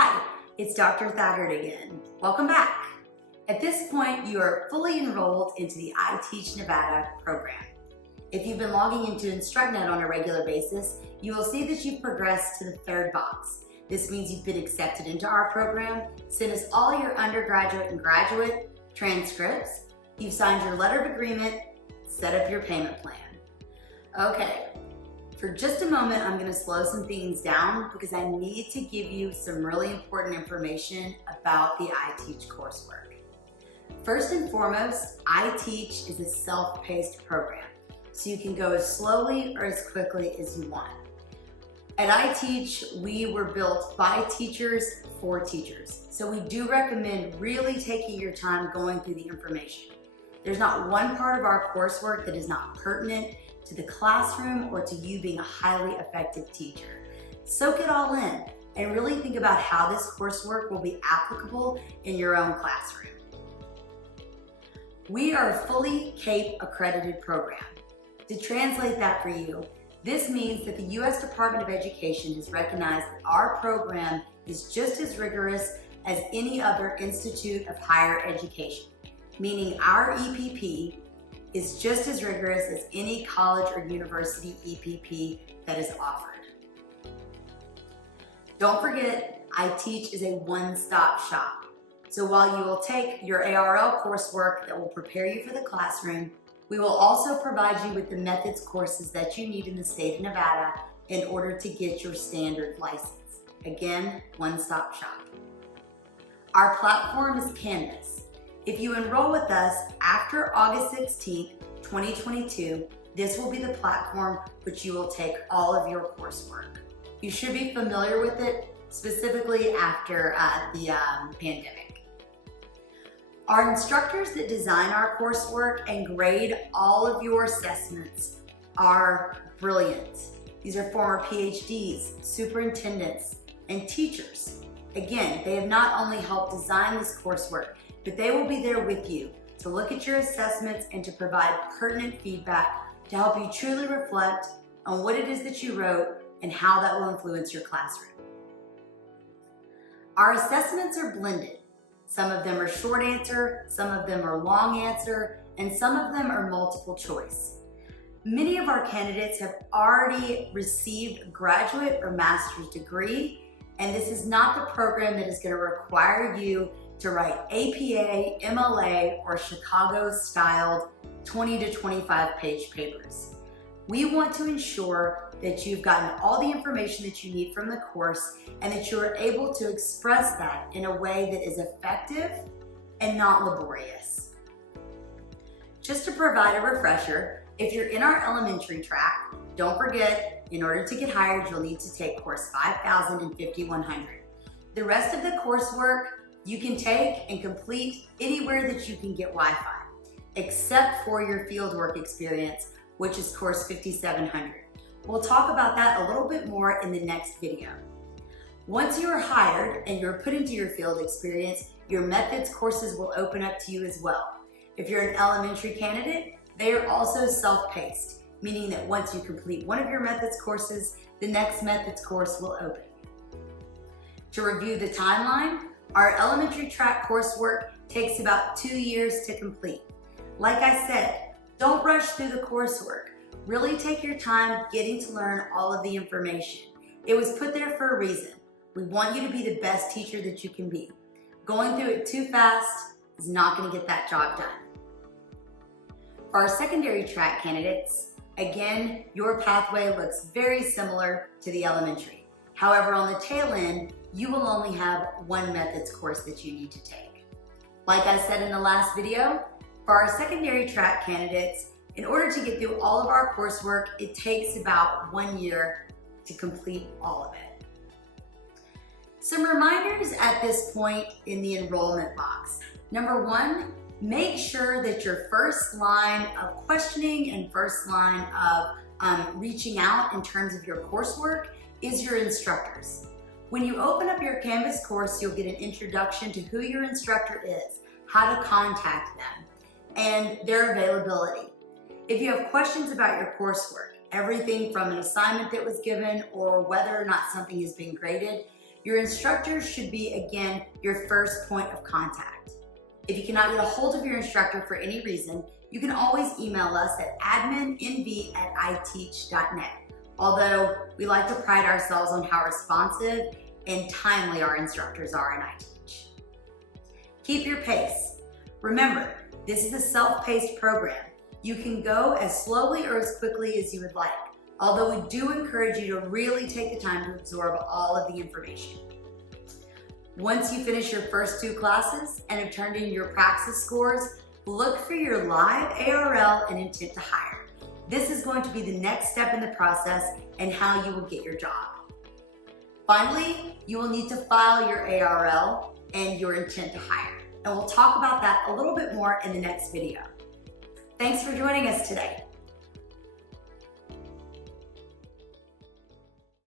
Hi, it's Dr. Thaggard again. Welcome back. At this point, you are fully enrolled into the iteachNEVADA program. If you've been logging into InstructNet on a regular basis, you will see that you've progressed to the third box. This means you've been accepted into our program, sent us all your undergraduate and graduate transcripts, you've signed your letter of agreement, set up your payment plan. Okay. For just a moment, I'm going to slow some things down because I need to give you some really important information about the iTeach coursework. First and foremost, iTeach is a self-paced program, so you can go as slowly or as quickly as you want. At iTeach, we were built by teachers for teachers, so we do recommend really taking your time going through the information. There's not one part of our coursework that is not pertinent to the classroom or to you being a highly effective teacher. Soak it all in and really think about how this coursework will be applicable in your own classroom. We are a fully CAPE accredited program. To translate that for you, this means that the U.S. Department of Education has recognized that our program is just as rigorous as any other institute of higher education, meaning our EPP is just as rigorous as any college or university EPP that is offered. Don't forget, iTeach is a one-stop shop. So while you will take your ARL coursework that will prepare you for the classroom, we will also provide you with the methods courses that you need in the state of Nevada in order to get your standard license. Again, one-stop shop. Our platform is Canvas. If you enroll with us after August 16th, 2022, this will be the platform which you will take all of your coursework. You should be familiar with it, specifically after the pandemic. Our instructors that design our coursework and grade all of your assessments are brilliant. These are former PhDs, superintendents, and teachers. Again, they have not only helped design this coursework, but they will be there with you to look at your assessments and to provide pertinent feedback to help you truly reflect on what it is that you wrote and how that will influence your classroom. Our assessments are blended. Some of them are short answer, some of them are long answer, and some of them are multiple choice. Many of our candidates have already received a graduate or master's degree, and this is not the program that is going to require you to write APA, MLA, or Chicago-styled 20 to 25-page papers. We want to ensure that you've gotten all the information that you need from the course and that you are able to express that in a way that is effective and not laborious. Just to provide a refresher, if you're in our elementary track, don't forget, in order to get hired, you'll need to take course 5000 and 5100. The rest of the coursework you can take and complete anywhere that you can get Wi-Fi, except for your fieldwork experience, which is course 5700. We'll talk about that a little bit more in the next video. Once you are hired and you're put into your field experience, your methods courses will open up to you as well. If you're an elementary candidate, they are also self-paced, meaning that once you complete one of your methods courses, the next methods course will open. To review the timeline, our elementary track coursework takes about 2 years to complete. Like I said, don't rush through the coursework. Really take your time getting to learn all of the information. It was put there for a reason. We want you to be the best teacher that you can be. Going through it too fast is not going to get that job done. For our secondary track candidates, again, your pathway looks very similar to the elementary. However, on the tail end, you will only have one methods course that you need to take. Like I said in the last video, for our secondary track candidates, in order to get through all of our coursework, it takes about 1 year to complete all of it. Some reminders at this point in the enrollment box. Number one, make sure that your first line of questioning and first line of reaching out in terms of your coursework is your instructors. When you open up your Canvas course, you'll get an introduction to who your instructor is, how to contact them, and their availability. If you have questions about your coursework, everything from an assignment that was given or whether or not something is being graded, Your instructor should be, again, your first point of contact. If you cannot get a hold of your instructor for any reason, you can always email us at adminnv@iteach.net. Although we like to pride ourselves on how responsive and timely our instructors are in iTeach. Keep your pace. Remember, this is a self-paced program. You can go as slowly or as quickly as you would like, although we do encourage you to really take the time to absorb all of the information. Once you finish your first 2 classes and have turned in your Praxis scores, look for your live ARL and intent to hire. This is going to be the next step in the process and how you will get your job. Finally, you will need to file your ARL and your intent to hire, and we'll talk about that a little bit more in the next video. Thanks for joining us today.